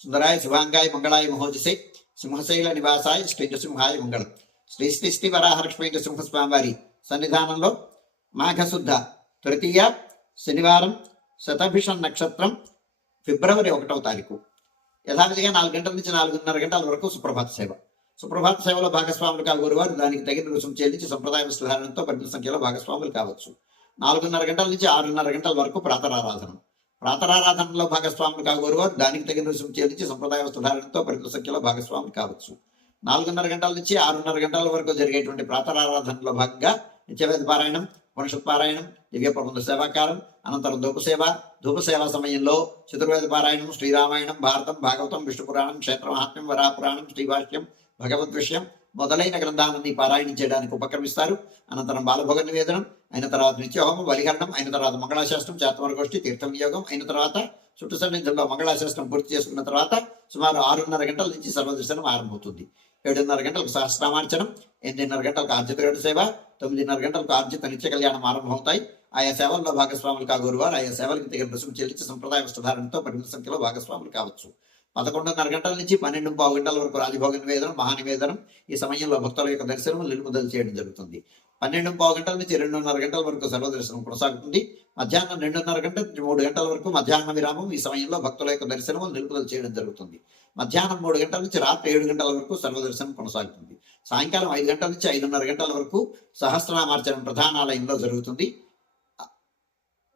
సుందరాయ శివాంగాయ మంగళాయ మహోజసే సింహశైల నివాసాయ శ్రీ నృసింహాయ మంగళం శ్రీ శ్రీ శ్రీ వరాహలక్ష్మీ నృసింహస్వామివారి సన్నిధానంలో మాఘశుద్ధ తృతీయ శనివారం శతభిషం నక్షత్రం ఫిబ్రవరి ఒకటవ తారీఖు యథావిధిగా నాలుగు గంటల నుంచి నాలుగున్నర గంటల వరకు సుప్రభాత సేవ సుప్రభాత సేవలో భాగస్వాములు కాగోరు వారు దానికి తగిన రుసుము చెల్లించి సంప్రదాయ విధానంతో పెద్ద సంఖ్యలో భాగస్వాములు కావచ్చు. నాలుగున్నర గంటల నుంచి ఆరున్నర గంటల వరకు ప్రాతరారాధనం. ప్రాతరారాధనలో భాగస్వాములు కాగోరు వారు దానికి తగిన రుసుము చెల్లించి సంప్రదాయ వస్త్రధారణతో పరిమిత సంఖ్యలో భాగస్వాములు కావచ్చు. నాలుగున్నర గంటల నుంచి ఆరున్నర గంటల వరకు జరిగేటువంటి ప్రాతరారాధనలో భాగంగా నిత్యవేద పారాయణం ఉపనిషత్ పారాయణం దివ్య ప్రబంధ సేవాకారం అనంతరం ధూపసేవ ధూపసేవ సమయంలో చతుర్వేద పారాయణం శ్రీరామాయణం భారతం భాగవతం విష్ణు పురాణం క్షేత్రమహాత్మ్యం వరాపురాణం శ్రీభాష్యం భగవద్ విషయం మొదలైన గ్రంథాలన్నీ పారాయణం చేయడానికి ఉపక్రమిస్తారు. అనంతరం బాలభోగ నివేదనం అయిన తర్వాత నిత్యహోమం బలిహరణం అయిన తర్వాత మంగళాశాస్త్రం చేతమరగోష్ఠి తీర్థం వియోగం అయిన తర్వాత చుట్టు సన్నిధుల్లో మంగళాశాస్త్రం పూర్తి చేసుకున్న తర్వాత సుమారు ఆరున్నర గంటల నుంచి సర్వదర్శనం ఆరంభమవుతుంది. ఏడున్నర గంటలకు సహస్రామార్చనం ఎనిమిదిన్నర గంటలకు ఆర్జిత గడు సేవ తొమ్మిదిన్నర గంటలకు ఆర్జిత నిత్య కళ్యాణం ఆరంభమవుతాయి. ఆయా సేవల్లో భాగస్వాములు కాగోరువారు. ఆయా సేవలకు తగిన రుసుము చెల్లించి సంప్రదాయ వస్త్రధారణతో పరిమిత సంఖ్యలో భాగస్వాములు కావచ్చు. పదకొండున్నర గంటల నుంచి పన్నెండు పావు గంటల వరకు రాజభోగ నివేదనం మహానివేదనం ఈ సమయంలో భక్తుల యొక్క దర్శనం నిలుపుదల చేయడం జరుగుతుంది. పన్నెండు పావు గంటల నుంచి రెండున్నర గంటల వరకు సర్వదర్శనం కొనసాగుతుంది. మధ్యాహ్నం రెండున్నర గంట మూడు గంటల వరకు మధ్యాహ్న విరామం ఈ సమయంలో భక్తుల యొక్క దర్శనం నిలుపుదల చేయడం జరుగుతుంది. మధ్యాహ్నం మూడు గంటల నుంచి రాత్రి ఏడు గంటల వరకు సర్వదర్శనం కొనసాగుతుంది. సాయంకాలం ఐదు గంటల నుంచి ఐదున్నర గంటల వరకు సహస్రనామార్చనం ప్రధానాలయంలో జరుగుతుంది.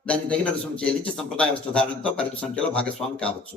దానికి తగిన రుసుము చెల్లించి సంప్రదాయ వస్త్రధారణతో పరిమిత సంఖ్యలో భాగస్వామి కావచ్చు.